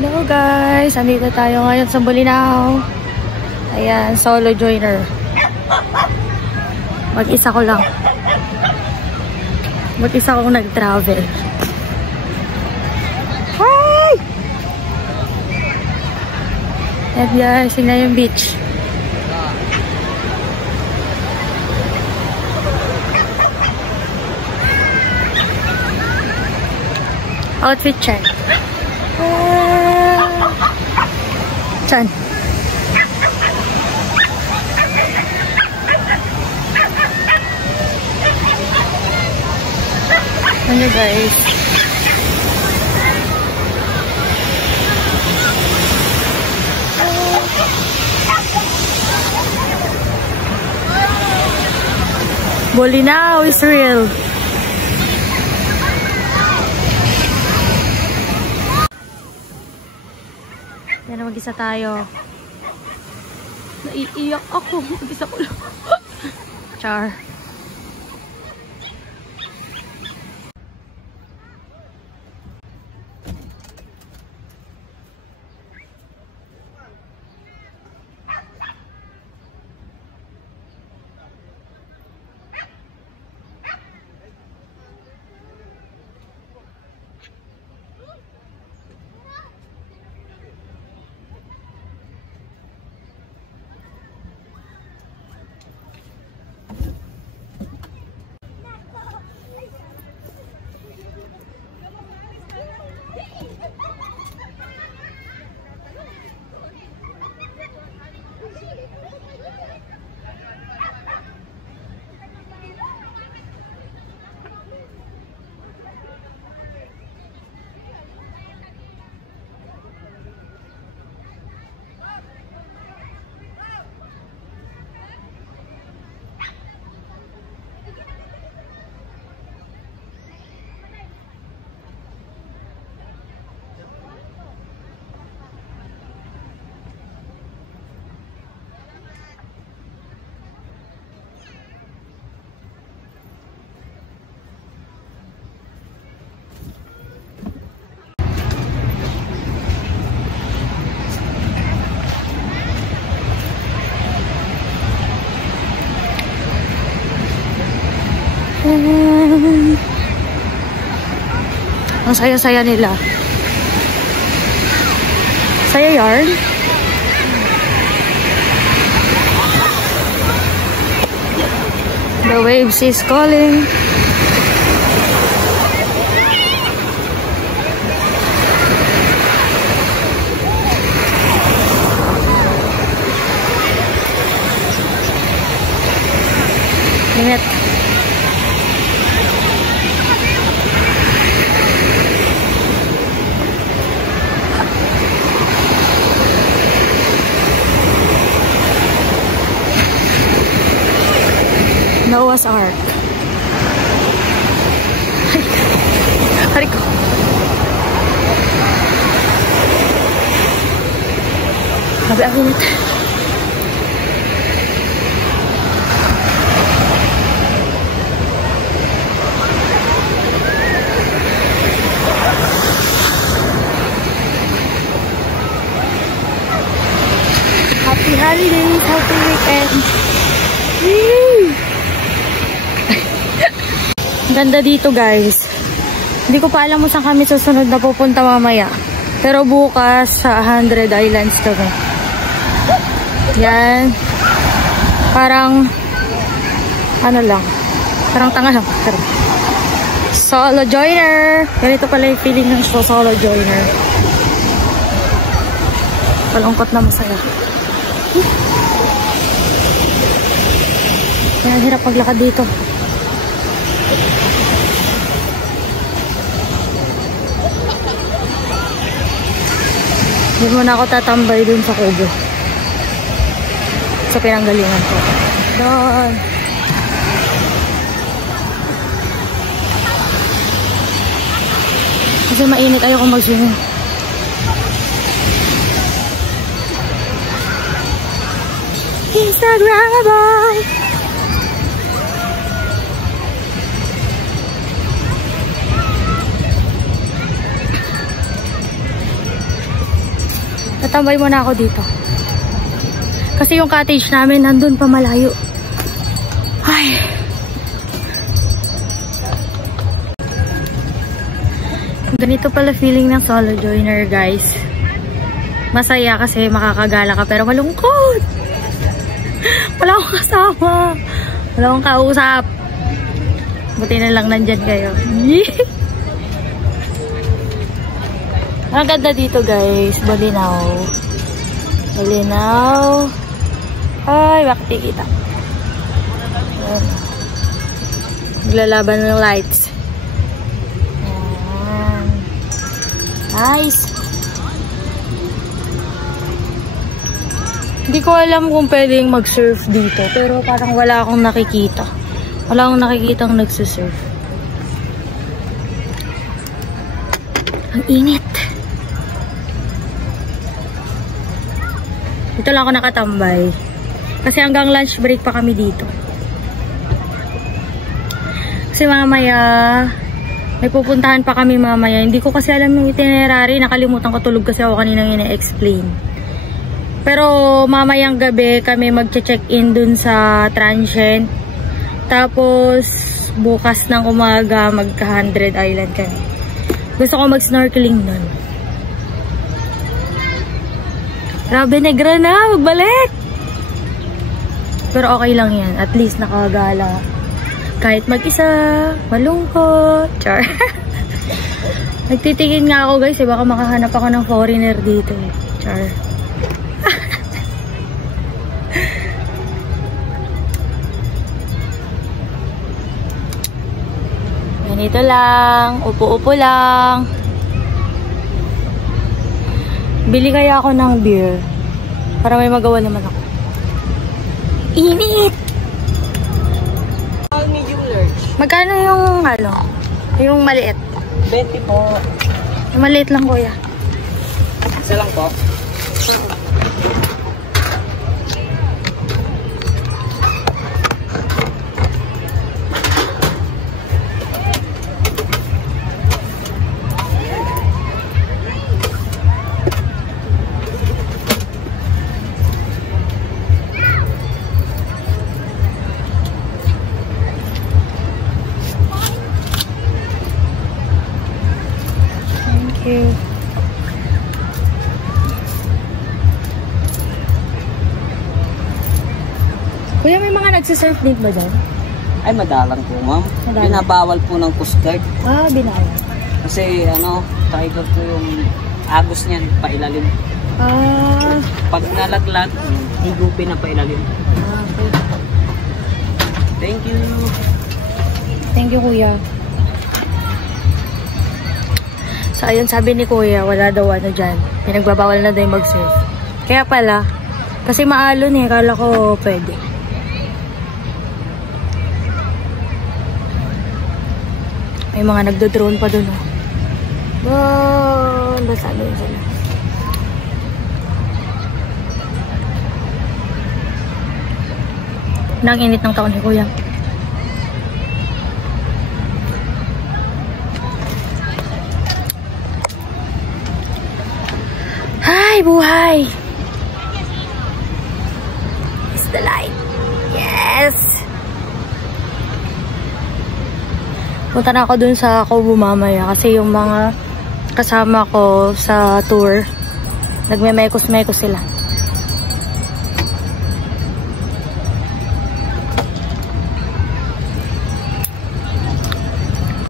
Hello guys! Andito tayo ngayon sa Bolinao. Ayan, solo joiner. Mag-isa ko lang. Mag-isa kong nag-travel. Hi! At guys, tingnan yung beach. Outfit check. Chan. Ano guys? Bolinao is real. Yan, mag-isa tayo. Naiiyak ako. Mag-isa ko lang. Char. Ang saya-saya nila. Saya yarn. The waves is calling. Ingat. Noah's Ark. Hariko. Grabe ang init. Happy holidays, happy weekend. Ganda dito guys. Hindi ko pa alam kung saan kami susunod na pupunta mamaya. Pero bukas sa 100 Islands kami. Yan. Parang ano lang. Parang tanga lang. Solo joiner. Ganito pala yung feeling ng solo joiner. Palungkot na masaya. Kaya hirap paglakad dito. Hindi muna ako tatambay dun sa kubo. Sa pinanggalingan ko. Doon. Kasi mainit, ayoko mag-swimming. Instagramable! Tatambay muna ako dito. Kasi yung cottage namin nandun pa malayo. Ay. Ganito pala feeling ng solo joiner, guys. Masaya kasi makakagala ka pero malungkot. Wala akong kasama. Wala akong kausap. Buti na lang nandyan kayo. Ang ganda dito, guys. Balinaw. Balinaw. Ay, bakit kita? Ayan. Naglalaban ng lights. Ayan. Nice. Hindi ko alam kung pwedeng mag-surf dito. Pero parang wala akong nakikita. Wala akong nakikitang nagsusurf. Ang init. Dito lang ako nakatambay. Kasi hanggang lunch break pa kami dito. Kasi mamaya, may pupuntahan pa kami mamaya. Hindi ko kasi alam yung itinerary. Nakalimutan ko, tulog kasi ako kaninang ina-explain. Pero mamayang gabi kami mag-check-in dun sa Transient. Tapos bukas ng umaga magka-100 Island kami. Gusto ko mag-snorkeling dun. Grabe, negra na, magbalik! Pero okay lang yan. At least nakagala. Kahit mag-isa, malungkot. Char. Nagtitingin nga ako, guys. Baka makahanap ako ng foreigner dito. Char. Ganito lang. Upo-upo lang. Bili kaya ako ng beer. Para may magawa naman ako. Init! Medium large. Magkano yung ano? Yung maliit? 20 po. Yung maliit lang, kuya. Isa lang po. Okay. Kuya, may mga nagsisurf din ba dyan? Ay, madalang po, ma'am. Madalang. Binabawal po ng Coast Guard. Ah, binawal. Kasi, tiger po yung agos niyan, pailalim. Ah, Pag nalaglag, higupin na pailalim. okay. Thank you. Thank you, kuya. So, ayun, sabi ni kuya, wala daw dyan. Pinagbabawal na daw yung mag-surf. Kaya pala, kasi maalon eh, kala ko pwede. May mga nagdo-drone pa dun, oh. Wow, basta doon sila. Nang init ng taon ni kuya. Hi, buhay! It's the light. Yes! Punta na ako dun sa Kubo mamaya kasi yung mga kasama ko sa tour, nagme-mekos-mekos sila.